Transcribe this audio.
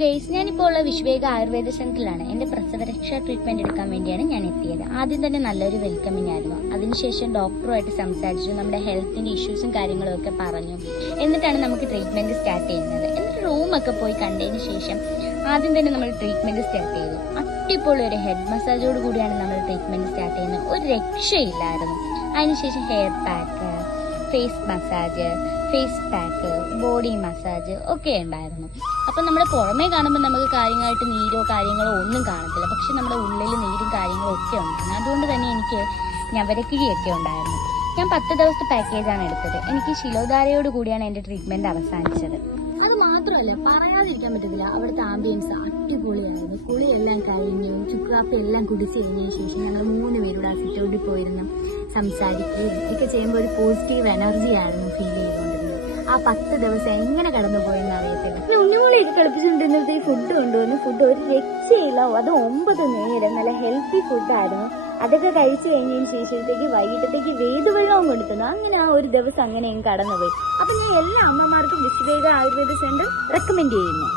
Guys, ഞാനിപ്പോൾ ഉള്ള വിശ്വേക ആയുർവേദ സെന്ററിലാണ്. എന്റെ പ്രസവരക്ഷാ ട്രീറ്റ്മെന്റ് എടുക്കാൻ വേണ്ടിയാണ് ഞാൻ എത്തിയത്. ആദ്യം തന്നെ നല്ലൊരു വെൽക്കമിംഗ് ആയിരുന്നു. അതിനുശേഷം ഡോക്ടറുമായിട്ട് സംസാരിച്ചു, നമ്മുടെ ഹെൽത്തിന്റെ ഇഷ്യൂസും കാര്യങ്ങളും ഒക്കെ പറഞ്ഞു. എന്നിട്ടാണ് നമുക്ക് ട്രീറ്റ്മെന്റ് സ്റ്റാർട്ട് ചെയ്യുന്നത്. എന്നിട്ട് റൂമൊക്കെ പോയി കണ്ടതിന് ശേഷം ആദ്യം തന്നെ നമ്മൾ ട്രീറ്റ്മെന്റ് സ്റ്റാർട്ട് ചെയ്തു. അടിപൊളി ഒരു ഹെഡ് മസാജോട് കൂടിയാണ് നമ്മൾ ട്രീറ്റ്മെന്റ് സ്റ്റാർട്ട് ചെയ്യുന്നത്. ഒരു രക്ഷയില്ലായിരുന്നു. അതിനുശേഷം hair pack, face massage, face pack, body massage ഒക്കെ ഉണ്ടായിരുന്നു. അപ്പം നമ്മൾ പുറമേ കാണുമ്പോൾ നമുക്ക് കാര്യമായിട്ട് നീരോ കാര്യങ്ങളോ ഒന്നും കാണത്തില്ല. പക്ഷെ നമ്മുടെ ഉള്ളിൽ നീരും കാര്യങ്ങളും ഒക്കെ ഉണ്ടായിരുന്നു. അതുകൊണ്ട് തന്നെ എനിക്ക് ഞവരക്കിഴിയൊക്കെ ഉണ്ടായിരുന്നു. ഞാൻ 10 ദിവസത്തെ പാക്കേജാണ് എടുത്തത്. എനിക്ക് ശിലോധാരയോട് കൂടിയാണ് എൻ്റെ ട്രീറ്റ്മെന്റ് അവസാനിച്ചത്. അത് മാത്രമല്ല, പറയാതിരിക്കാൻ പറ്റത്തില്ല, അവിടുത്തെ ആംബിയൻസ് അടിപൊളിയായിരുന്നു. കുളിയെല്ലാം കഴിഞ്ഞു, ചുക്കാപ്പി എല്ലാം കുടിച്ചു കഴിഞ്ഞതിന് ശേഷം ഞങ്ങൾ 3 പേരുടെ ആ സിറ്റൗട്ടിൽ പോയിരുന്നു സംസാരിക്കുകയും ഒക്കെ ചെയ്യുമ്പോൾ ഒരു പോസിറ്റീവ് എനർജി ആയിരുന്നു ഫീൽ ചെയ്തുകൊണ്ടിരുന്നത്. ആ 10 ദിവസം എങ്ങനെ കടന്നു പോയെന്ന് അറിയത്തില്ല. ഉണ്ണിമുളയൊക്കെ കളിപ്പിച്ചുകൊണ്ടിരുന്നത് ഫുഡ് കൊണ്ടുവന്നു. ഫുഡ് ഒരു രക്ഷയില്ല. അത് 9 നേരം നല്ല ഹെൽത്തി ഫുഡായിരുന്നു. അതൊക്കെ കഴിച്ചു കഴിഞ്ഞതിന് ശേഷത്തേക്ക് വൈകിട്ടത്തേക്ക് വേദവെള്ളവും കൊടുക്കുന്നു. അങ്ങനെ ആ ഒരു ദിവസം അങ്ങനെയും കടന്നുപോയി. അപ്പൊ ഞാൻ എല്ലാ അമ്മമാർക്കും വിശ്വേക ആയുർവേദ സെന്റർ റെക്കമെൻഡ് ചെയ്യുന്നു.